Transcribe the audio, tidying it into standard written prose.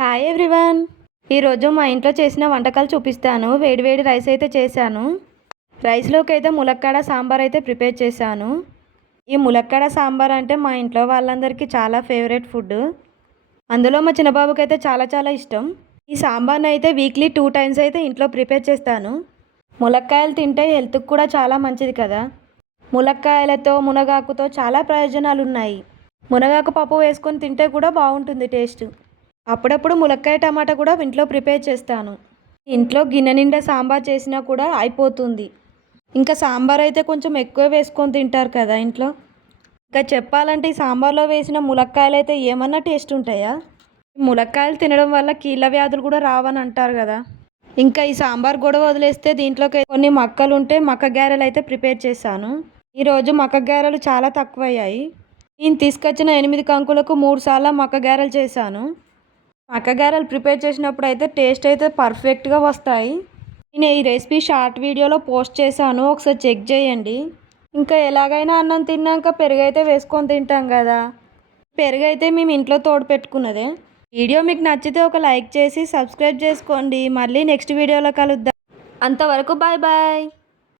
Hi everyone. ఈరోజు మా ఇంట్లో చేసిన వంటకాలు చూపిస్తాను. వేడివేడి రైస్ అయితే చేశాను. రైస్లోకి అయితే ములక్కాడ సాంబార్ అయితే ప్రిపేర్ చేశాను. ఈ ములక్కాడ సాంబార్ అంటే మా ఇంట్లో వాళ్ళందరికీ చాలా ఫేవరెట్ ఫుడ్. అందులో మా చిన్నబాబుకి అయితే చాలా చాలా ఇష్టం. ఈ సాంబార్ని అయితే వీక్లీ 2 టైమ్స్ అయితే ఇంట్లో ప్రిపేర్ చేస్తాను. ములక్కాయలు తింటే హెల్త్కి కూడా చాలా మంచిది కదా. ములక్కాయలతో మునగాకుతో చాలా ప్రయోజనాలు ఉన్నాయి. మునగాకు పప్పు వేసుకొని తింటే కూడా బాగుంటుంది టేస్ట్. అప్పుడప్పుడు ములక్కాయ టమాటా కూడా ఇంట్లో ప్రిపేర్ చేస్తాను. ఇంట్లో గిన్నె నిండా సాంబార్ చేసినా కూడా అయిపోతుంది. ఇంకా సాంబార్ అయితే కొంచెం ఎక్కువ వేసుకొని తింటారు కదా ఇంట్లో. ఇంకా చెప్పాలంటే ఈ సాంబార్లో వేసిన ములక్కాయలు అయితే ఏమన్నా టేస్ట్ ఉంటాయా? ములక్కాయలు తినడం వల్ల కీళ్ళ వ్యాధులు కూడా రావని అంటారు కదా. ఇంకా ఈ సాంబార్ గొడవ వదిలేస్తే దీంట్లోకి కొన్ని మక్కలు ఉంటే మక్క గారెలు అయితే ప్రిపేర్ చేశాను. ఈరోజు మక్క గారెలు చాలా తక్కువయ్యాయి. నేను తీసుకొచ్చిన 8 కంకులకు 3 సార్లు మక్క గారెలు చేశాను. మక్క గారెలు ప్రిపేర్ చేసినప్పుడు అయితే టేస్ట్ అయితే పర్ఫెక్ట్గా వస్తాయి. నేను ఈ రెసిపీ షార్ట్ వీడియోలో పోస్ట్ చేశాను, ఒకసారి చెక్ చేయండి. ఇంకా ఎలాగైనా అన్నం తిన్నాక పెరుగు అయితే వేసుకొని తింటాం కదా. పెరుగు అయితే మేము ఇంట్లో తోడు పెట్టుకున్నదే. వీడియో మీకు నచ్చితే ఒక లైక్ చేసి సబ్స్క్రైబ్ చేసుకోండి. మళ్ళీ నెక్స్ట్ వీడియోలో కలుద్దాం. అంతవరకు బాయ్ బాయ్.